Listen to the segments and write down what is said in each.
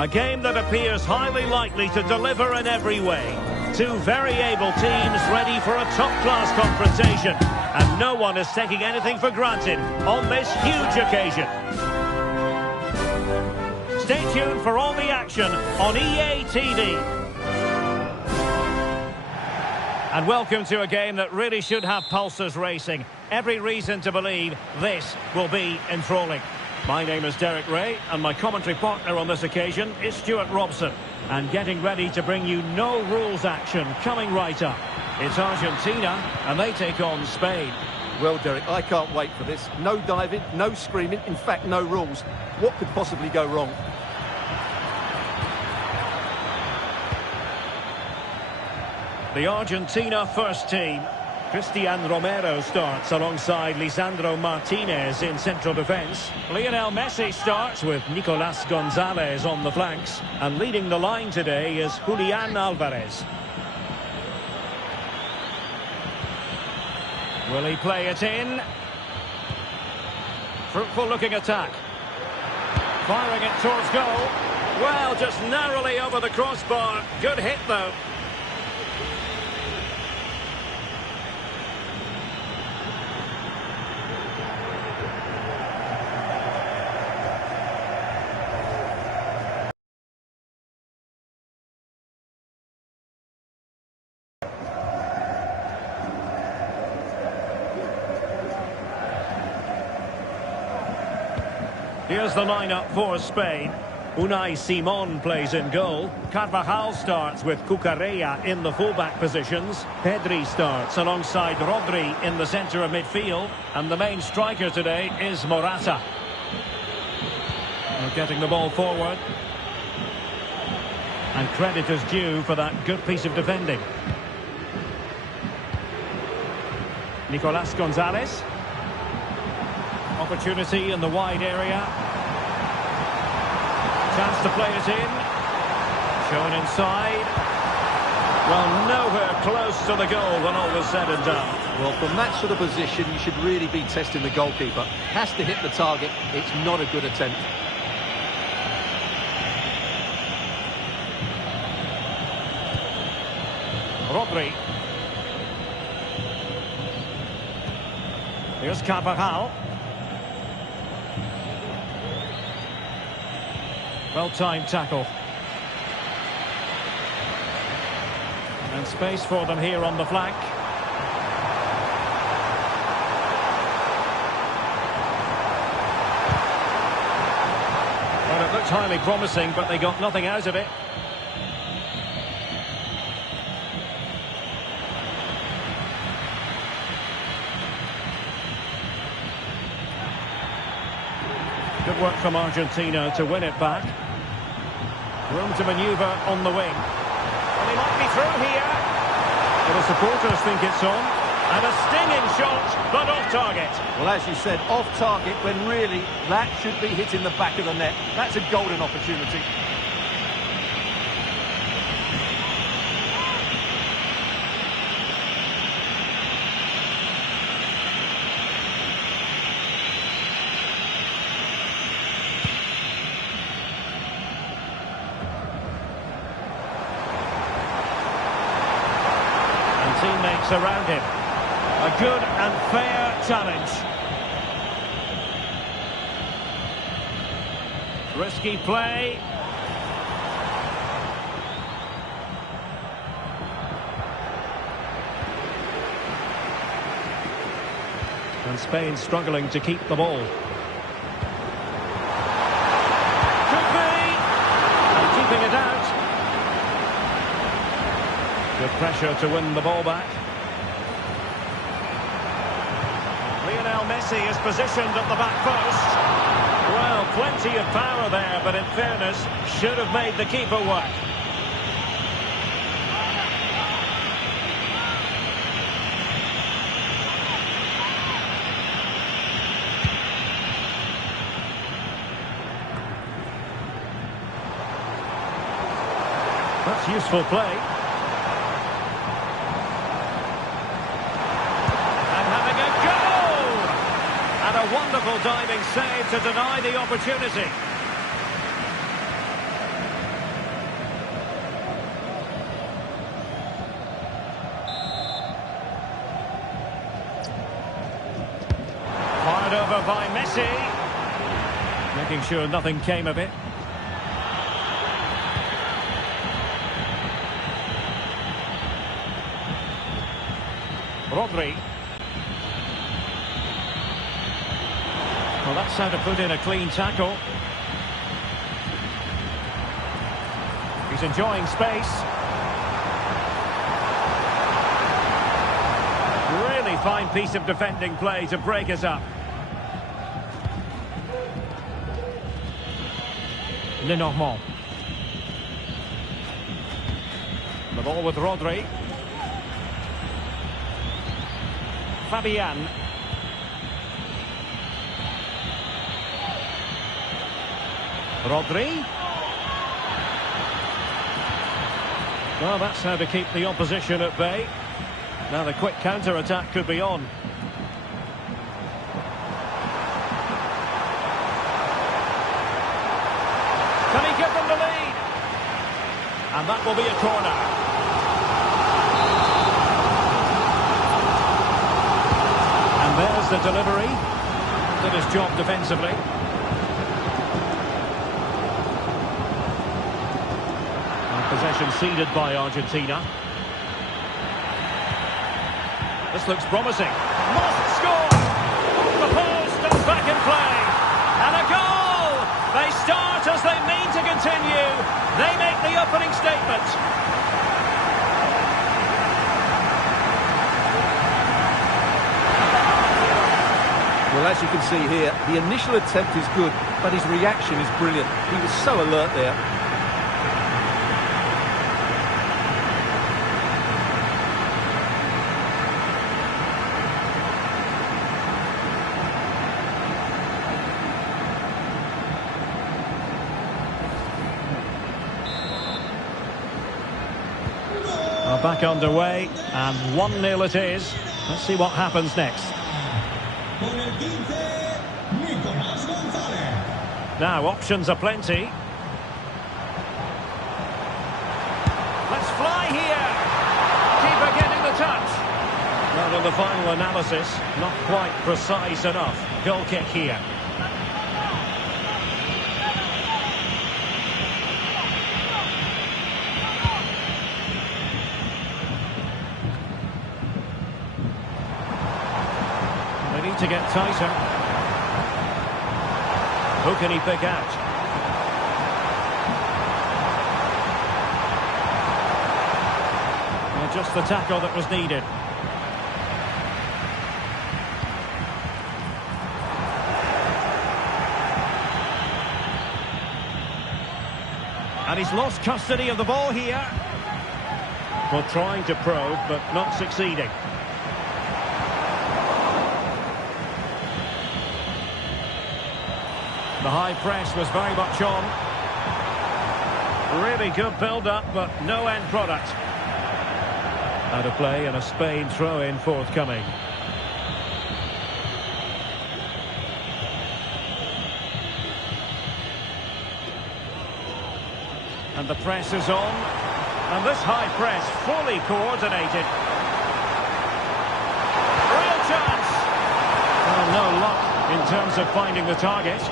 A game that appears highly likely to deliver in every way. Two very able teams ready for a top-class confrontation. And no one is taking anything for granted on this huge occasion. Stay tuned for all the action on EA TV. And welcome to a game that really should have pulses racing. Every reason to believe this will be enthralling. My name is Derek Ray, and my commentary partner on this occasion is Stuart Robson. And getting ready to bring you no rules action coming right up. It's Argentina, and they take on Spain. Well, Derek, I can't wait for this. No diving, no screaming, in fact, no rules. What could possibly go wrong? The Argentina first team. Cristian Romero starts alongside Lisandro Martinez in central defence. Lionel Messi starts with Nicolas Gonzalez on the flanks. And leading the line today is Julian Alvarez. Will he play it in? Fruitful looking attack. Firing it towards goal. Well, just narrowly over the crossbar. Good hit though. Here's the lineup for Spain. Unai Simon plays in goal. Carvajal starts with Cucurella in the fullback positions. Pedri starts alongside Rodri in the centre of midfield. And the main striker today is Morata. They're getting the ball forward. And credit is due for that good piece of defending. Nicolas Gonzalez. Opportunity in the wide area. Chance to play it in. Shown inside. Well, nowhere close to the goal when all was said and done. Well, from that sort of position, you should really be testing the goalkeeper. Has to hit the target. It's not a good attempt. Rodri. Here's Carvajal. Well-timed tackle. And space for them here on the flank. Well, it looked highly promising, but they got nothing out of it. Good work from Argentina to win it back. Room to manoeuvre on the wing. Well, he might be through here. Well, the supporters think it's on. And a stinging shot, but off target. Well, as you said, off target when really that should be hitting the back of the net. That's a golden opportunity. Teammates around him. A good and fair challenge. Risky play. And Spain struggling to keep the ball. Could be. And keeping it out. Good pressure to win the ball back. Lionel Messi is positioned at the back post. Well, plenty of power there, but in fairness, should have made the keeper work. That's useful play. A wonderful diving save to deny the opportunity. over by Messi. Making sure nothing came of it. Rodri. Well, that's how to put in a clean tackle. He's enjoying space. Really fine piece of defending play to break us up. Lenormand. The ball with Rodri. Fabian. Rodri. Well, that's how to keep the opposition at bay. Now the quick counter-attack could be on. Can he give them the lead? And that will be a corner. And there's the delivery. Did his job defensively. Possession ceded by Argentina. This looks promising. Must score! The post and back in play. And a goal! They start as they mean to continue. They make the opening statement. Well, as you can see here, the initial attempt is good, but his reaction is brilliant. He was so alert there. Back underway, and 1-0 it is. Let's see what happens next. Now, options are plenty. Let's fly here. Keeper getting the touch. Well, in the final analysis, not quite precise enough. Goal kick here. To get tighter. Who can he pick out? Well, just the tackle that was needed. And he's lost custody of the ball here. Well, trying to probe, but not succeeding. The high press was very much on. Really good build-up, but no end product. Out of play and a Spain throw-in forthcoming. And the press is on. And this high press fully coordinated. Real chance! Well, no luck in terms of finding the target.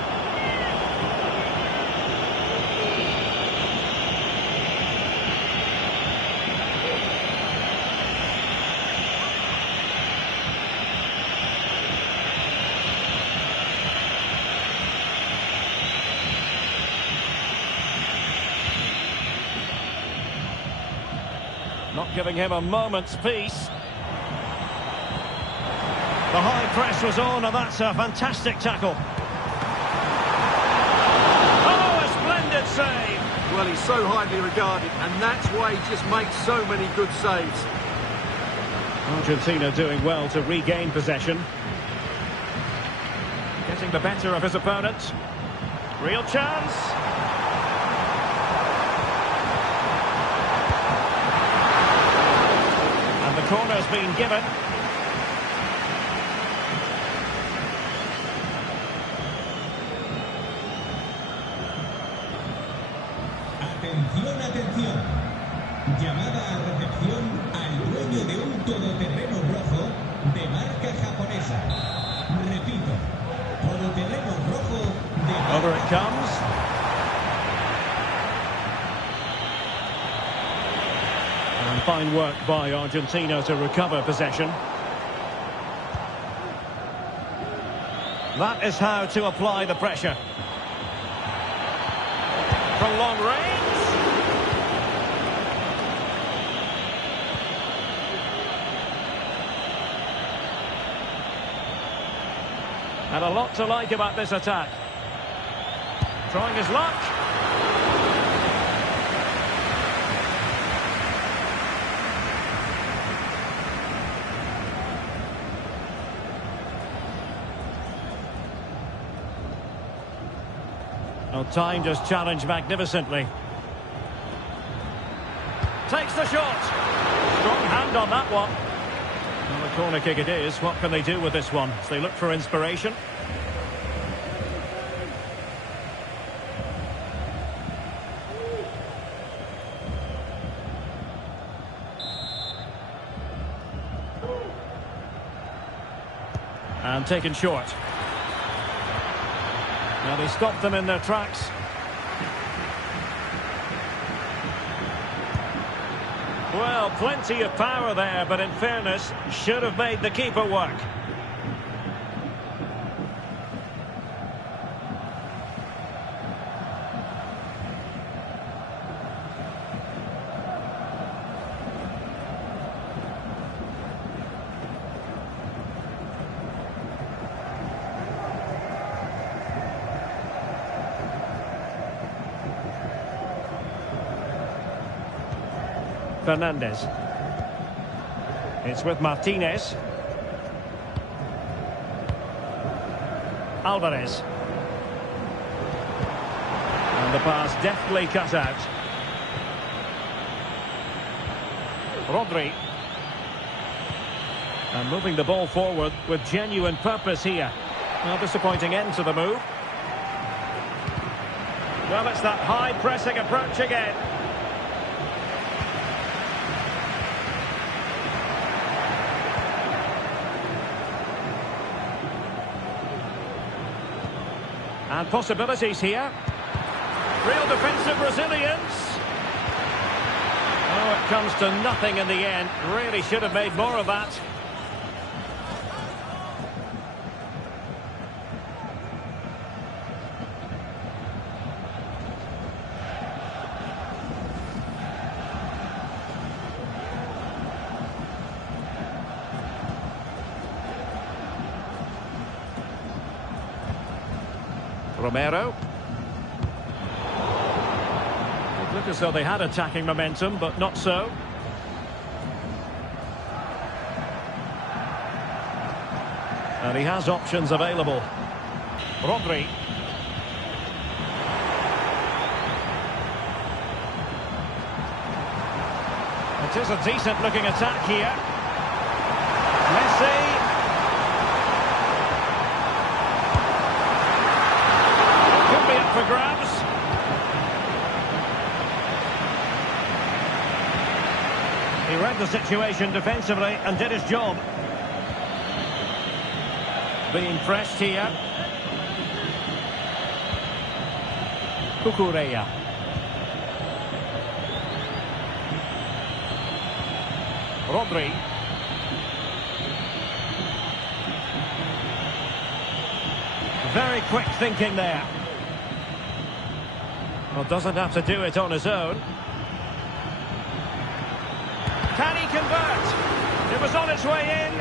Not giving him a moment's peace. The high press was on, and that's a fantastic tackle. Oh, a splendid save! Well, he's so highly regarded, and that's why he just makes so many good saves. Argentina doing well to regain possession. Getting the better of his opponent. Real chance. And the corner's been given. Atención, atención. Llamada a recepción al dueño de un todoterreno rojo de marca japonesa. Repito, Fine work by Argentina to recover possession. That is how to apply the pressure. From long range. And a lot to like about this attack. Trying his luck. Well, timed his challenge magnificently. Takes the shot. Strong hand on that one. Well, a corner kick it is. What can they do with this one? As they look for inspiration. And taken short. Now they stopped them in their tracks. Well, plenty of power there, but in fairness, should have made the keeper work. Fernandez. It's with Martinez. Alvarez. And the pass deftly cut out. Rodri. And moving the ball forward with genuine purpose here. Well, disappointing end to the move. Well, it's that high pressing approach again. And possibilities here. Real defensive resilience. Oh, it comes to nothing in the end. Really should have made more of that. Romero. It looked as though they had attacking momentum, but not so. And he has options available. Rodri. It is a decent looking attack here. Messi. For grabs. He read the situation defensively and did his job. Being pressed here. Cucurella. Rodri. Very quick thinking there. Well, doesn't have to do it on his own. Can he convert? It was on its way in.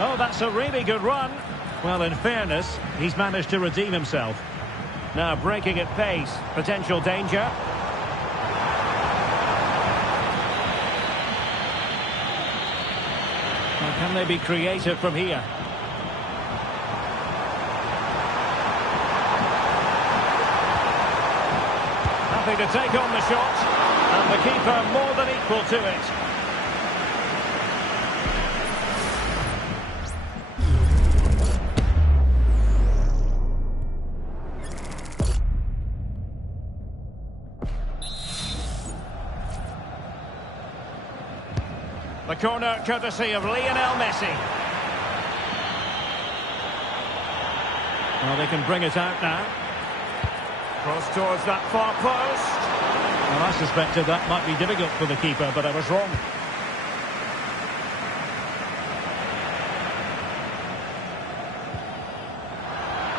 Oh, that's a really good run. Well, in fairness, he's managed to redeem himself. Now breaking at pace. Potential danger. Well, can they be creative from here? Happy to take on the shot, and the keeper more than equal to it. The corner courtesy of Lionel Messi. Well, they can bring it out now. Cross towards that far post. Well, I suspected that might be difficult for the keeper, but I was wrong.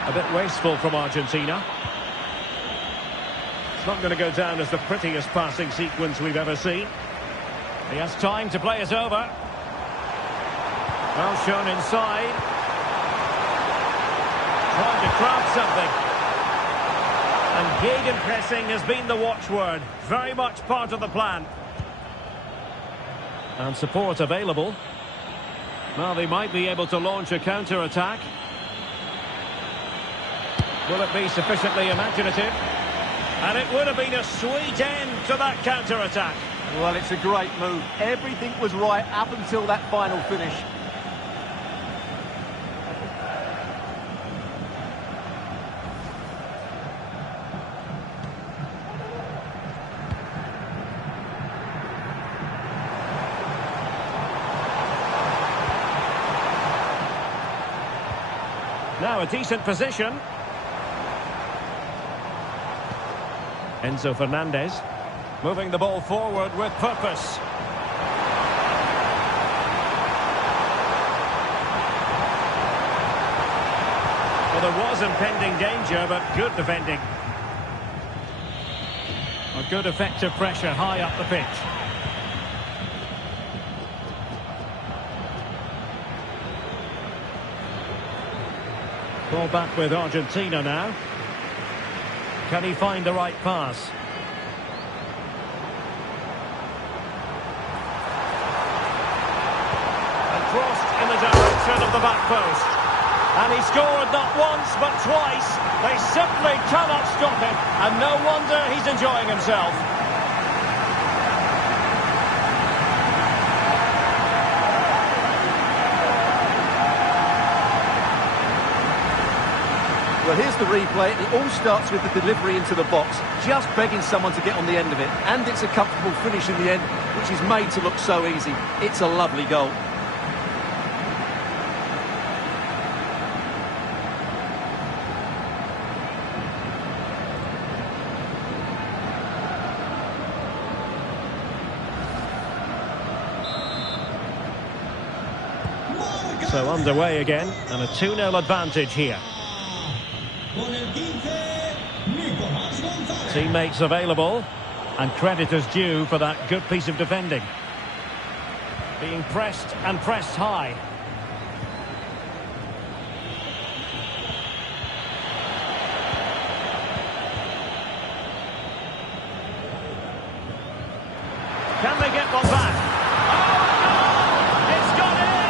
A bit wasteful from Argentina. It's not going to go down as the prettiest passing sequence we've ever seen. He has time to play it over. Well shown inside. Trying to craft something. And gegenpressing has been the watchword. Very much part of the plan. And support available. Well, they might be able to launch a counter-attack. Will it be sufficiently imaginative? And it would have been a sweet end to that counter-attack. Well, it's a great move. Everything was right up until that final finish. Now a decent position. Enzo Fernandez moving the ball forward with purpose. Well, there was impending danger, but good defending. A good effective pressure high up the pitch. Ball back with Argentina now. Can he find the right pass? And crossed in the direction of the back post. And he scored not once but twice. They simply cannot stop him. And no wonder he's enjoying himself. Well, here's the replay. It all starts with the delivery into the box, just begging someone to get on the end of it. And it's a comfortable finish in the end, which is made to look so easy. It's a lovely goal. So underway again, and a 2-0 advantage here. Teammates available, and credit is due for that good piece of defending. Being pressed and pressed high. Can they get one back? Oh, no! It's gone in!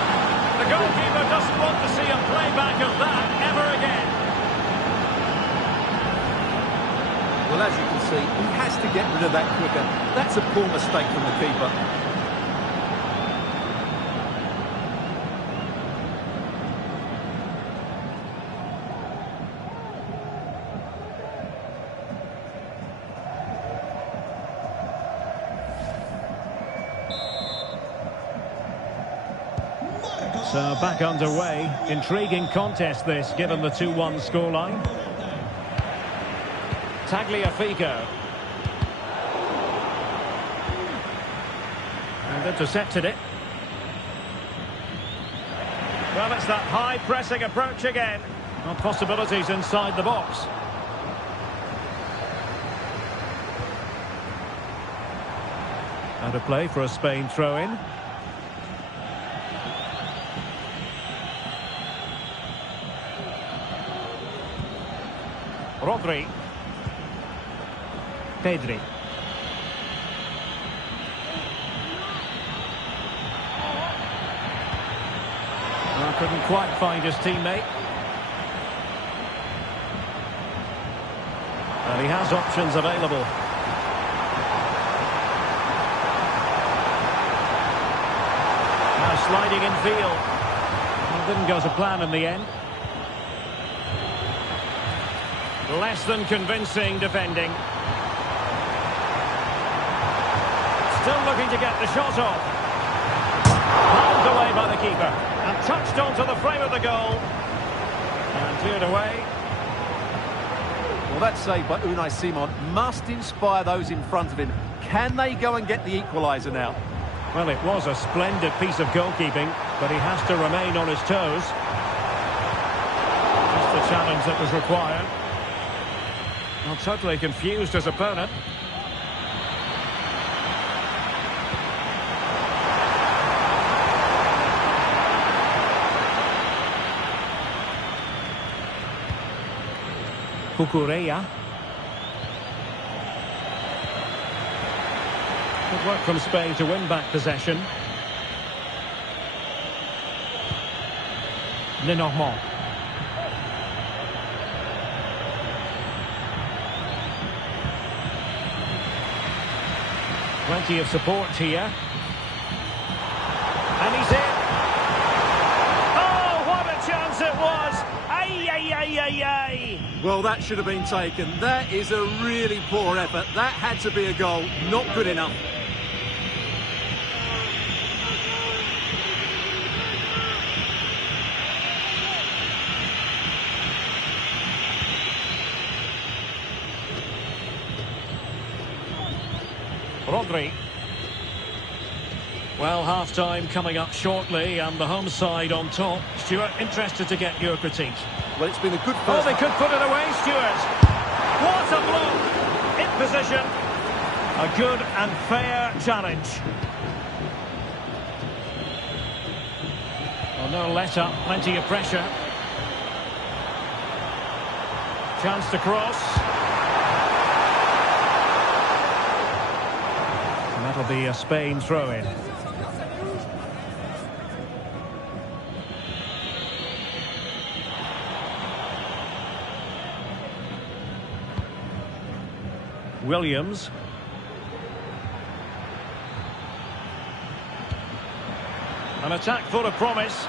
The goalkeeper doesn't want to see a playback of that ever again. Well, as you can see, he has to get rid of that quicker. That's a poor mistake from the keeper. So back underway. Intriguing contest this, given the 2-1 scoreline. Tagliafico. And intercepted it. Well, it's that high pressing approach again. Well, possibilities inside the box. Out of play for a Spain throw-in. Rodri. Pedri. Well, couldn't quite find his teammate. And he has options available. Now sliding in field. Well, didn't go to plan in the end. Less than convincing defending. Still looking to get the shot off. Pulled away by the keeper. And touched onto the frame of the goal. And cleared away. Well, that save by Unai Simon must inspire those in front of him. Can they go and get the equaliser now? Well, it was a splendid piece of goalkeeping, but he has to remain on his toes. Just the challenge that was required. Well, totally confused his opponent. Cucurella. Good work from Spain to win back possession. Lenormand. Plenty of support here. And he's in. Oh, what a chance it was! Ay, ay, ay, ay, ay! Well, that should have been taken. That is a really poor effort. That had to be a goal. Not good enough. Rodri. Well, half-time coming up shortly, and the home side on top. Stuart, interested to get your critique. Well, it's been a good first... Oh, they could put it away, Stuart. What a block! In position. A good and fair challenge. Well, no let-up, plenty of pressure. Chance to cross. And that'll be a Spain throw-in. Williams. An attack full of promise.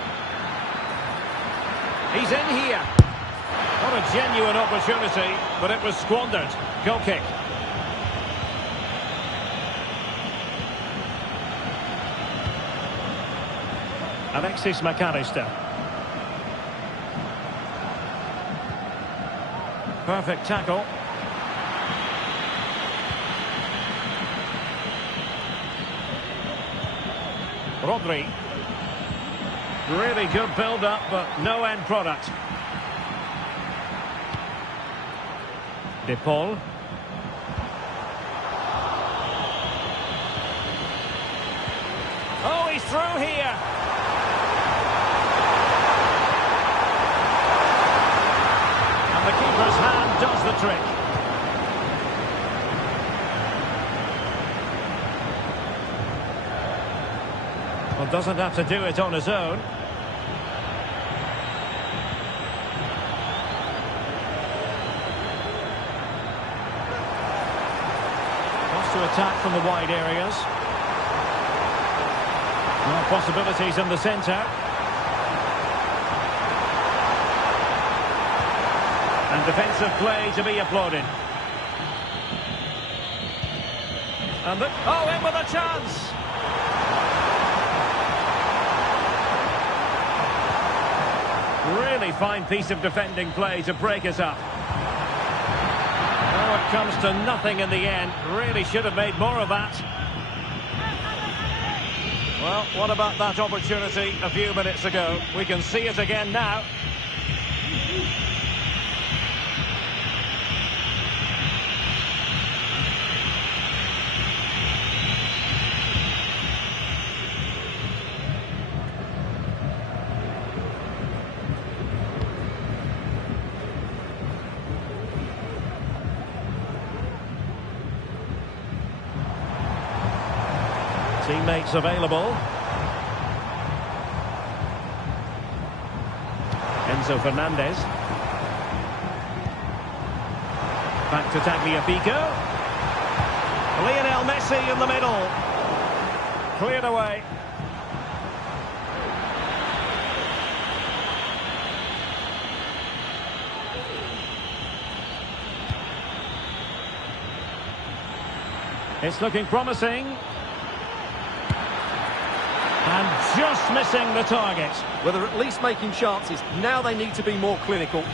He's in here. What a genuine opportunity, but it was squandered. Goal kick. Alexis McAllister. Perfect tackle. Rodri. Really good build-up, but no end product. De Paul. Oh, he's through here. And the keeper's hand does the trick. Well, doesn't have to do it on his own. Wants to attack from the wide areas. More possibilities in the centre. And defensive play to be applauded. And the, oh, in with a chance! Really fine piece of defending play to break us up. Oh, it comes to nothing in the end. Really should have made more of that. Well, what about that opportunity a few minutes ago? We can see it again now. Teammates available. Enzo Fernandez. Back to Tagliafico. Lionel Messi in the middle. Cleared away. It's looking promising. And just missing the target. Well, they're at least making chances. Now they need to be more clinical.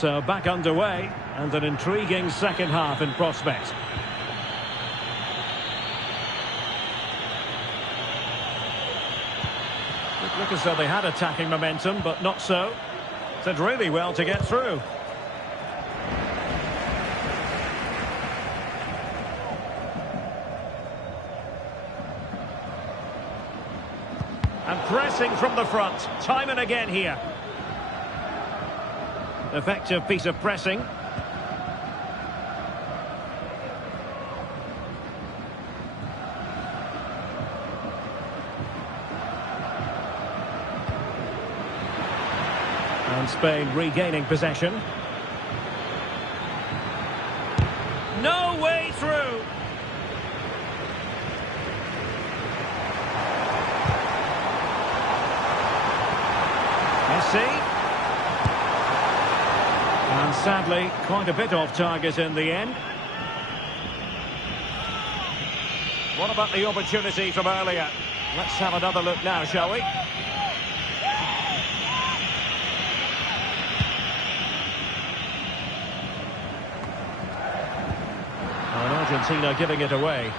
So back underway, and an intriguing second half in prospect. It looked as though they had attacking momentum, but not so. Did really well to get through. And pressing from the front, time and again here. Effective piece of pressing. And Spain regaining possession. No way through. Messi. And sadly, quite a bit off target in the end. What about the opportunity from earlier? Let's have another look now, shall we? And Argentina giving it away.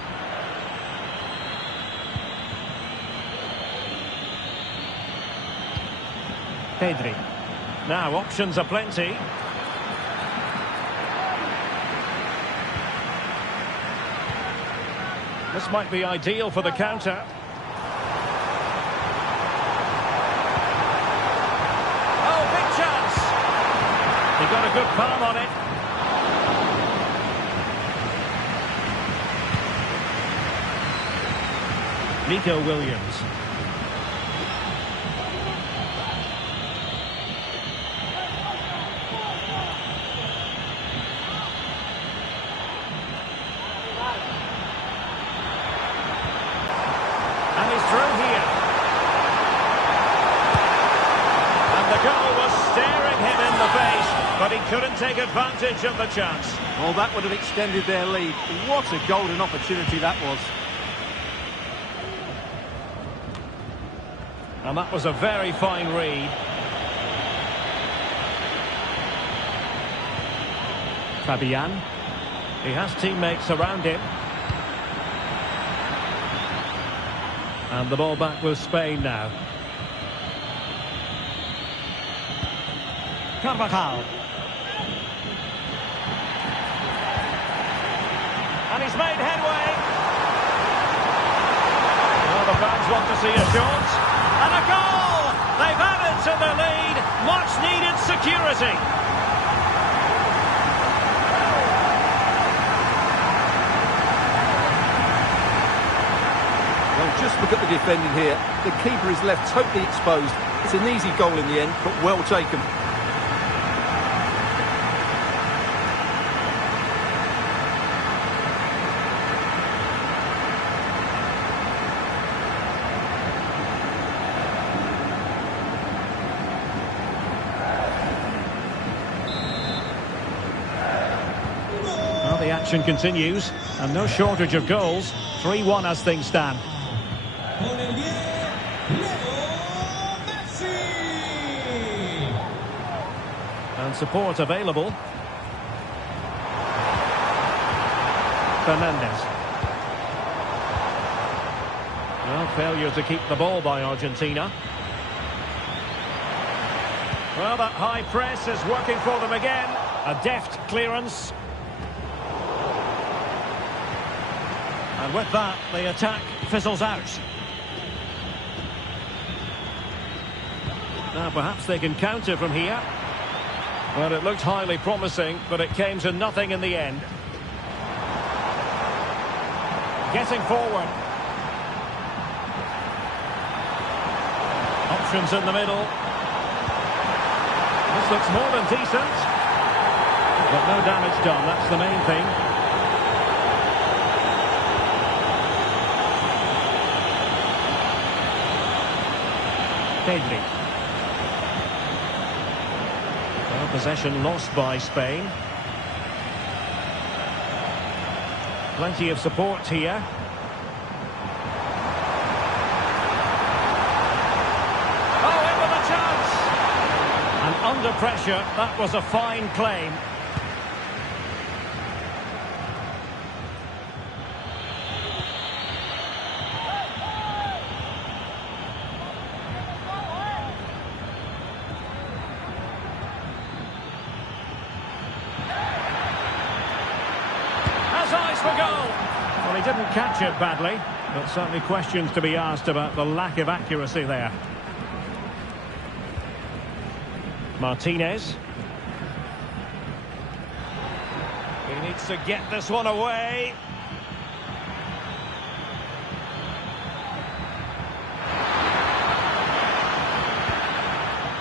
Pedri. Now, options are plenty. This might be ideal for the counter. Oh, big chance! He got a good palm on it. Nico Williams. Through here. And the goal was staring him in the face, but he couldn't take advantage of the chance. Well, that would have extended their lead. What a golden opportunity that was. And that was a very fine read. Fabian. He has teammates around him. And the ball back with Spain now. Carvajal. And he's made headway. Well, the fans want to see a shot. And a goal! They've added to the lead. Much needed security. Just look at the defending here. The keeper is left totally exposed. It's an easy goal in the end, but well taken. Well, the action continues, and no shortage of goals. 3-1 as things stand. Con el 10, Leo Messi. And support available. Fernandez. Well, failure to keep the ball by Argentina. Well, that high press is working for them again. A deft clearance. And with that, the attack fizzles out. Now perhaps they can counter from here. Well, it looked highly promising, but it came to nothing in the end. Getting forward. Options in the middle. This looks more than decent. But no damage done, that's the main thing. Pedri. Well, possession lost by Spain. Plenty of support here. Oh, in with a chance! And Under pressure, that was a fine claim. Has eyes for goal. Well, he didn't catch it badly, but certainly questions to be asked about the lack of accuracy there. Martinez. He needs to get this one away.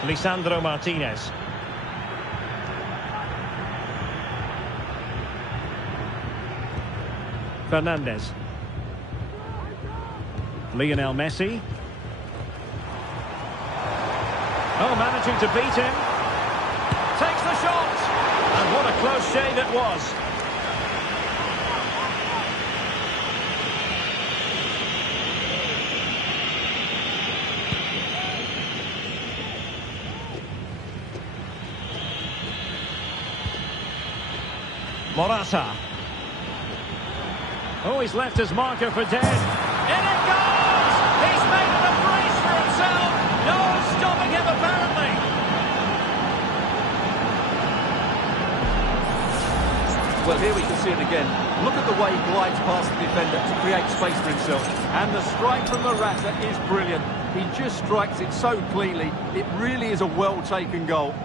Lisandro Martinez. Fernandez. Lionel Messi. Oh, managing to beat him. Takes the shot. And what a close shave it was. Morata. Oh, he's left his marker for dead. In it goes! He's made it a brace for himself. No stopping him, apparently. Well, here we can see it again. Look at the way he glides past the defender to create space for himself. And the strike from Morata is brilliant. He just strikes it so cleanly. It really is a well-taken goal.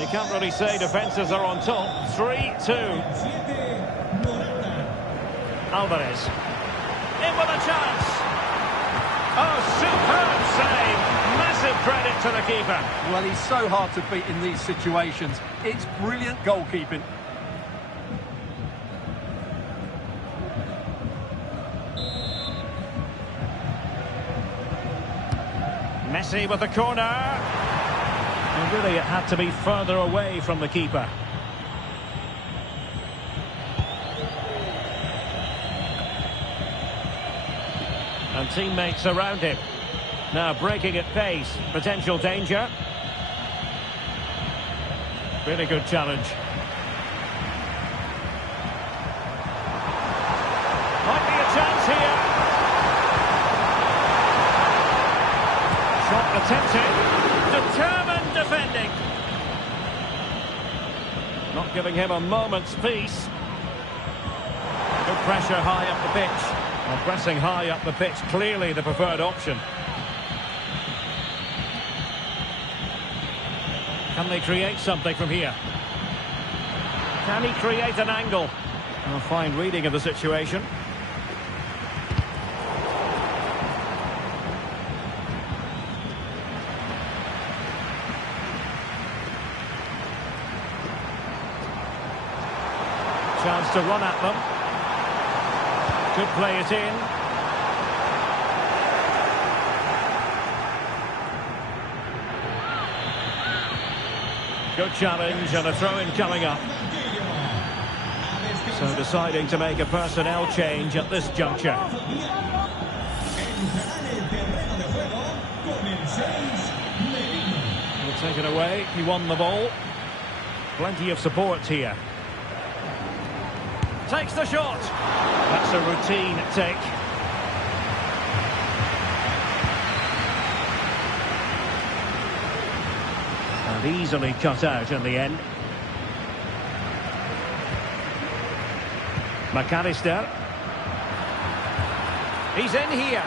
You can't really say defences are on top. 3-2. Alvarez. In with a chance. Oh, superb save. Massive credit to the keeper. Well, he's so hard to beat in these situations. It's brilliant goalkeeping. Messi with the corner. And really, it had to be further away from the keeper. And teammates around him. Now breaking at pace. Potential danger. Really good challenge. Might be a chance here. Shot attempted. Determined defending. Not giving him a moment's peace. Good pressure high up the pitch. Well, pressing high up the pitch, clearly the preferred option. Can they create something from here? Can he create an angle? A fine reading of the situation. Chance to run at them. Could play it in. Good challenge and a throw-in coming up. So deciding to make a personnel change at this juncture. He'll take it away. He won the ball. Plenty of support here. Takes the shot. That's a routine take. And easily cut out in the end. McAllister. He's in here.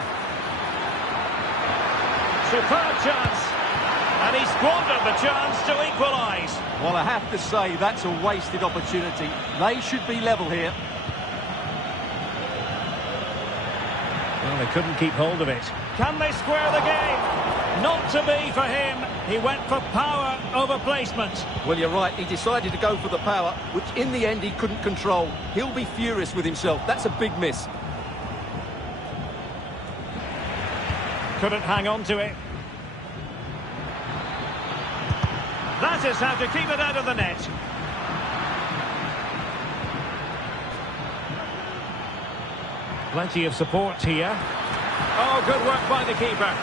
Superb chance. And he squandered the chance to equalise. Well, I have to say, that's a wasted opportunity. They should be level here. Well, they couldn't keep hold of it. Can they square the game? Not to be for him. He went for power over placement. Well, you're right. He decided to go for the power, which in the end he couldn't control. He'll be furious with himself. That's a big miss. Couldn't hang on to it. That is how to keep it out of the net. Plenty of support here. Oh, good work by the keeper.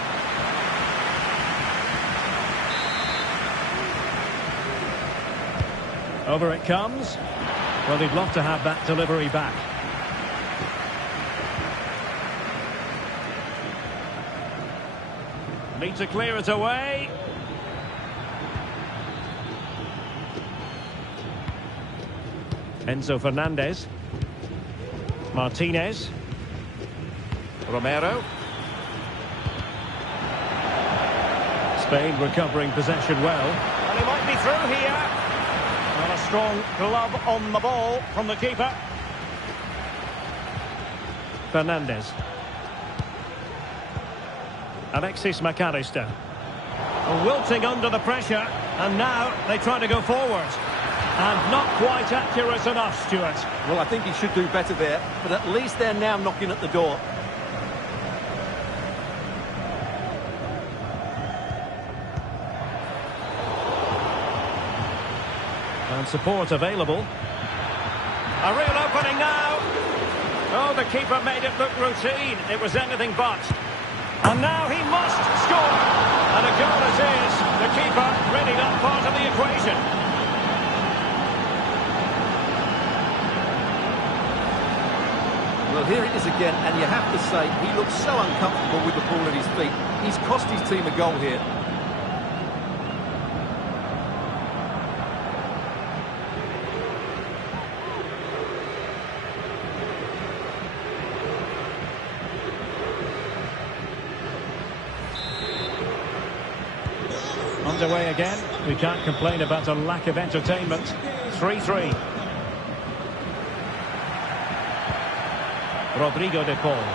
Over it comes. Well, they'd love to have that delivery back. Need to clear it away. Enzo Fernandez. Martinez. Romero. Spain recovering possession well. And he might be through here. And a strong glove on the ball from the keeper. Fernandez. Alexis McAllister. Wilting under the pressure. And now they try to go forward. And not quite accurate enough, Stuart. Well, I think he should do better there, but at least they're now knocking at the door. And support available. A real opening now. Oh, the keeper made it look routine. It was anything but. And now he must score. And a goal it is. The keeper really not part of the equation. Well, here it is again, and you have to say, he looks so uncomfortable with the ball at his feet. He's cost his team a goal here. Underway again. We can't complain about a lack of entertainment. 3-3. Rodrigo de Paul.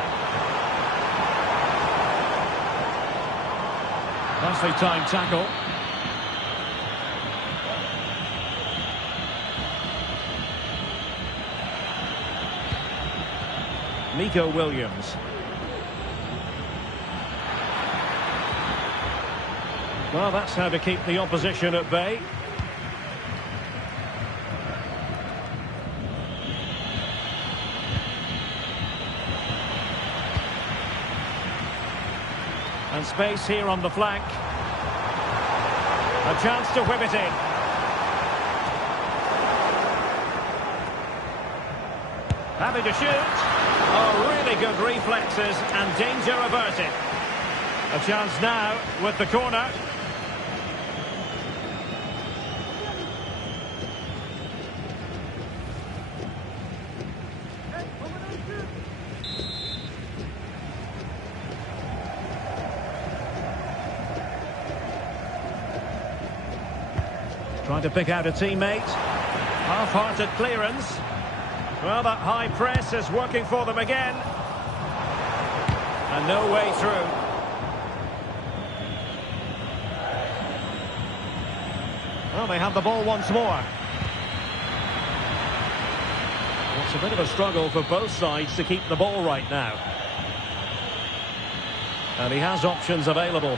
Nicely timed tackle. Nico Williams. Well, that's how to keep the opposition at bay. And space here on the flank. A chance to whip it in. Happy to shoot. Oh, really good reflexes and danger averted. A chance now with the corner. Trying to pick out a teammate. Half-hearted clearance. Well, that high press is working for them again. And no way through. Well, they have the ball once more. It's a bit of a struggle for both sides to keep the ball right now. And he has options available.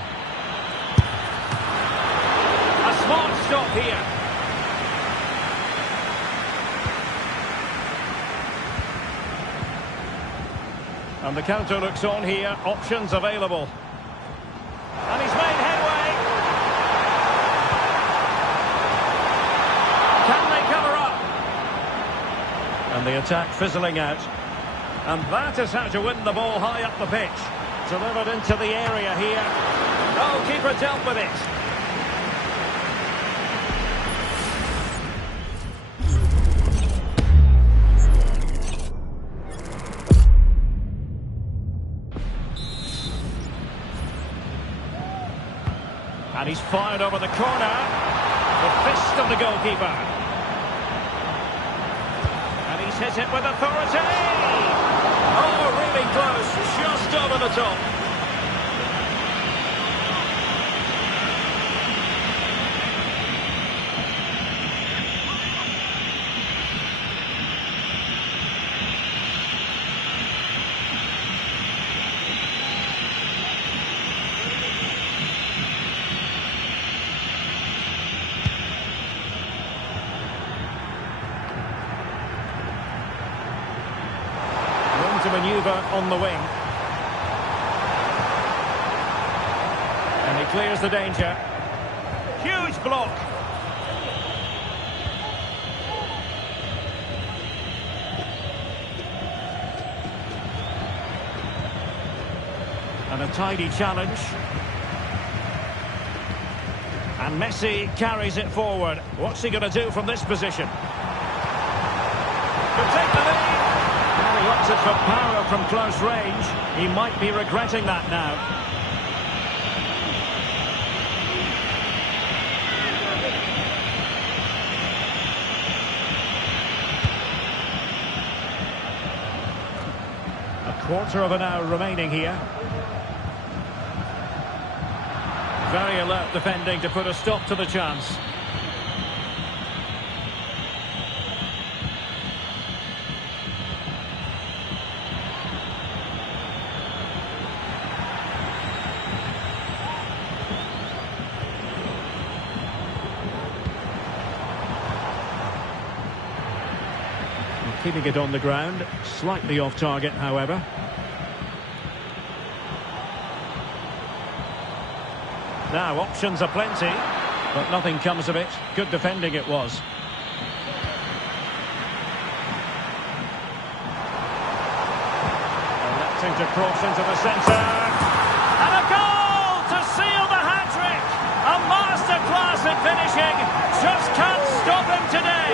Smart stop here. And the counter looks on here. Options available. And he's made headway. Can they cover up? And the attack fizzling out. And that is how to win the ball high up the pitch. Delivered into the area here. Oh, keeper dealt with it. And he's fired over the corner. The fist of the goalkeeper. And he's hit it with authority. Oh, really close. Just over the top. To manoeuvre on the wing. And he clears the danger. Huge block. And a tidy challenge. And Messi carries it forward. What's he going to do from this position? Could take the lead. Well, he opts it for power from close range. He might be regretting that now. A quarter of an hour remaining here. Very alert defending to put a stop to the chance. Keeping it on the ground, slightly off target, however. Now, options are plenty, but nothing comes of it. Good defending it was. Electing to cross into the centre. And a goal to seal the hat-trick! A masterclass at finishing. Just can't stop him today.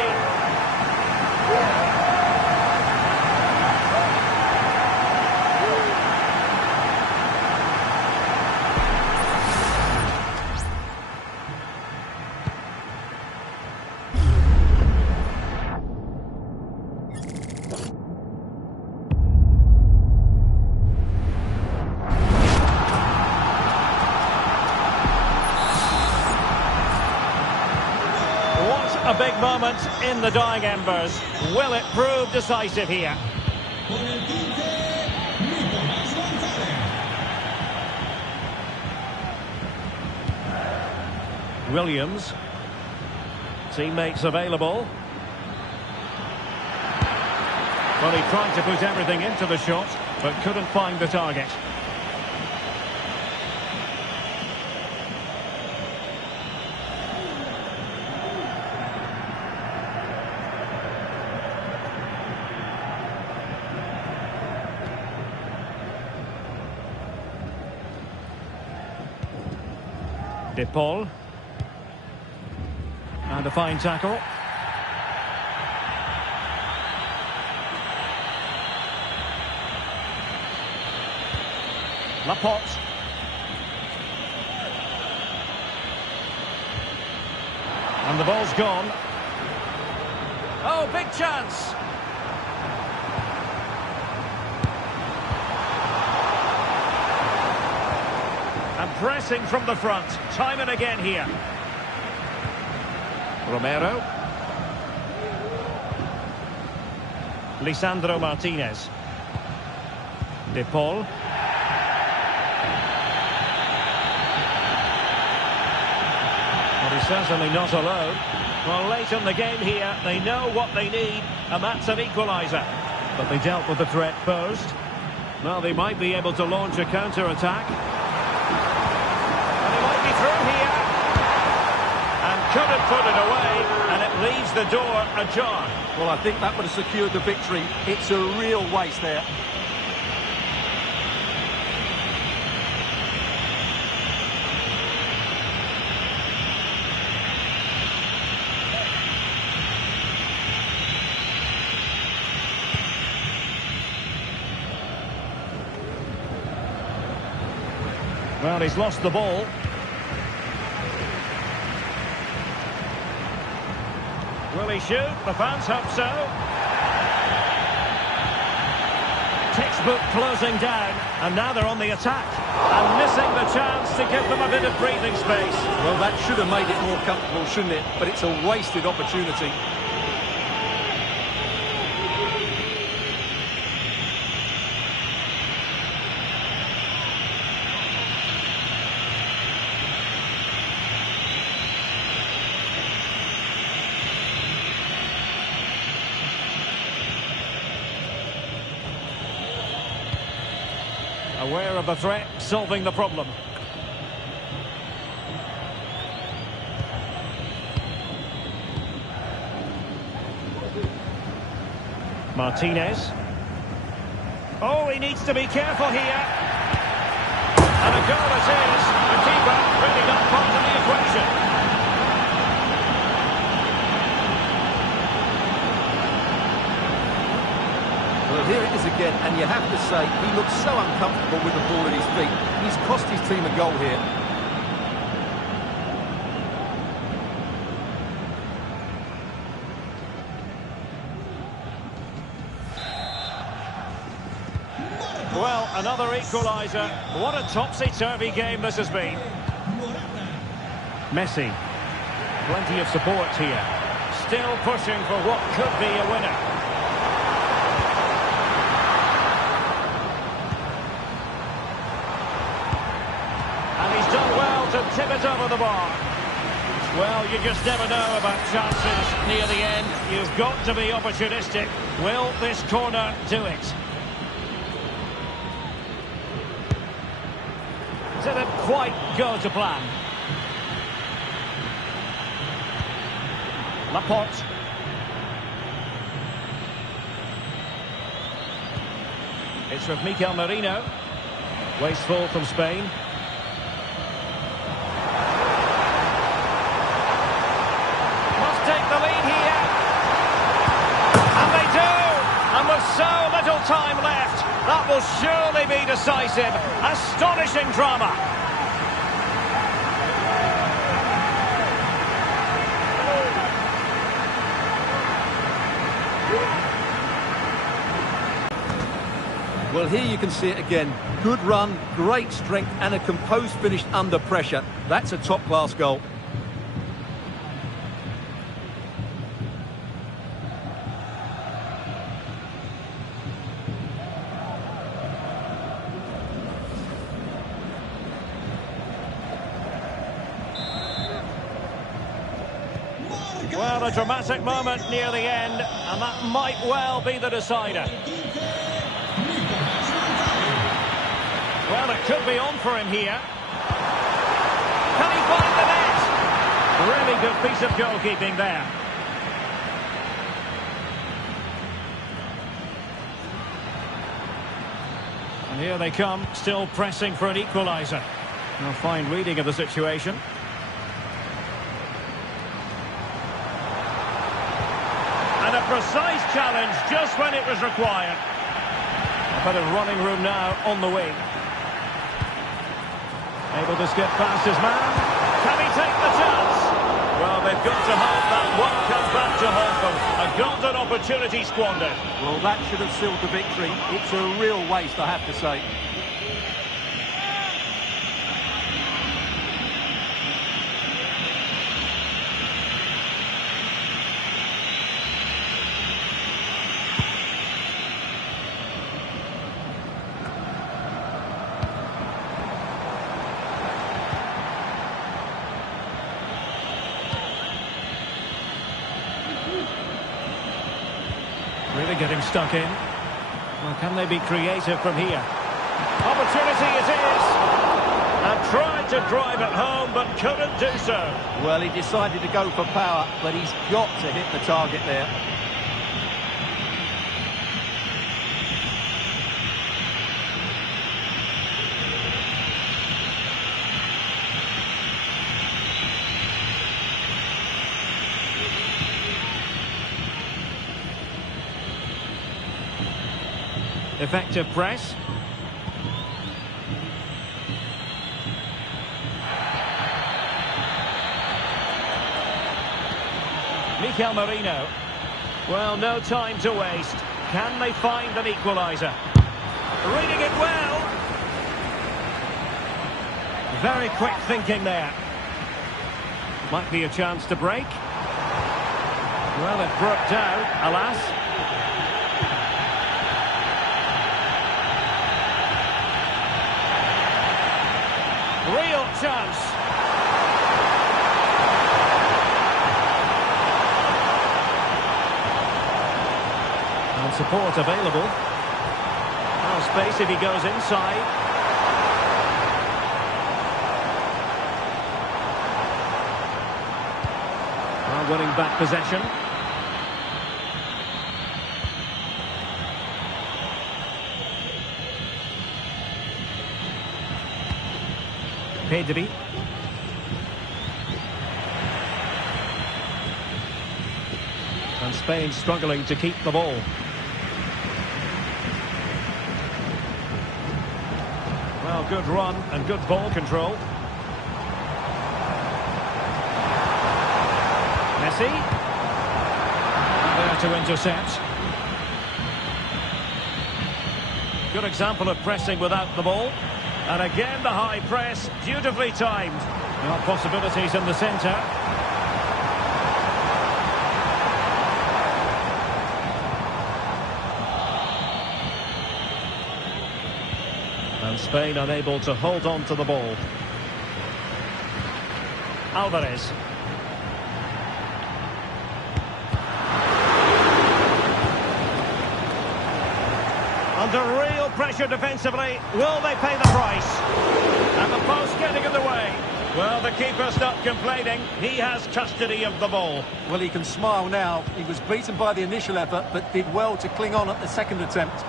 A big moment in the dying embers. Will it prove decisive here? Williams. Teammates available. Well, he tried to put everything into the shot, but couldn't find the target. De Paul. And a fine tackle. Laporte. And the ball's gone. Oh, big chance. And pressing from the front, time and again here. Romero. Lisandro Martinez. De Paul. Well, he's certainly not alone. Well, late in the game here, they know what they need, and that's an equaliser. But they dealt with the threat posed. Well, they might be able to launch a counter-attack. Through here, and couldn't put it away, and it leaves the door ajar. Well, I think that would have secured the victory. It's a real waste there. Well, he's lost the ball. Will he shoot? The fans hope so. Textbook closing down, and now they're on the attack. And missing the chance to give them a bit of breathing space. Well, that should have made it more comfortable, shouldn't it? But it's a wasted opportunity. Aware of the threat, solving the problem. Martinez. Oh, he needs to be careful here. And a goal it is. The keeper really not part of the equation. Well, here it is again, and you have to say, he looks so uncomfortable with the ball at his feet. He's cost his team a goal here. Well, another equaliser. What a topsy-turvy game this has been. Messi. Plenty of support here. Still pushing for what could be a winner. And he's done well to tip it over the bar. Well, you just never know about chances near the end. You've got to be opportunistic. Will this corner do it? Didn't quite go to plan. Laporte. It's with Mikel Merino. Wasteful from Spain. Must take the lead here. And they do! And with so little time left, that will surely be decisive. Astonishing drama. Well, here you can see it again. Good run, great strength, and a composed finish under pressure. That's a top-class goal. Well, a dramatic moment near the end, and that might well be the decider. Well, it could be on for him here. Can he find the net? Really good piece of goalkeeping there. And here they come, still pressing for an equaliser. A fine reading of the situation. And a precise challenge just when it was required. A bit of running room now on the wing. Able to skip past his man. Can he take the chance? Well, they've got to hope that one comes back to haunt them. A golden opportunity squandered. Well, that should have sealed the victory. It's a real waste, I have to say. Really getting stuck in. Well, can they be creative from here? Opportunity it is! And tried to drive it home, but couldn't do so. Well, he decided to go for power, but he's got to hit the target there. Effective press. Mikel Merino. Well, no time to waste. Can they find an equaliser? Reading it well. Very quick thinking there. Might be a chance to break. Well, it broke down, alas. Real chance. And support available. Now space if he goes inside. winning back possession. Pedri. And Spain struggling to keep the ball. Well, good run and good ball control. Messi. And there to intercept. Good example of pressing without the ball. And again the high press, beautifully timed. Now possibilities in the centre. And Spain unable to hold on to the ball. Alvarez. Under real pressure defensively, will they pay the price? And the post getting in the way. Well, the keeper's not complaining. He has custody of the ball. Well, he can smile now. He was beaten by the initial effort, but did well to cling on at the second attempt.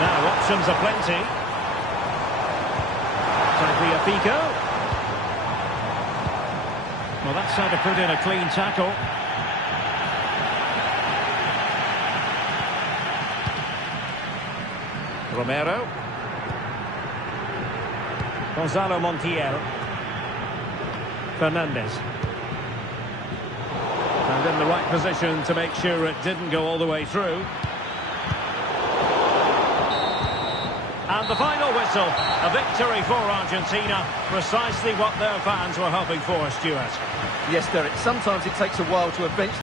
Now, options are plenty. Pico. Well, that's how to put in a clean tackle. Romero. Gonzalo Montiel. Fernandez. And in the right position to make sure it didn't go all the way through. And the final whistle. A victory for Argentina. Precisely what their fans were hoping for, Stuart. Yes, Derek. Sometimes it takes a while to eventually...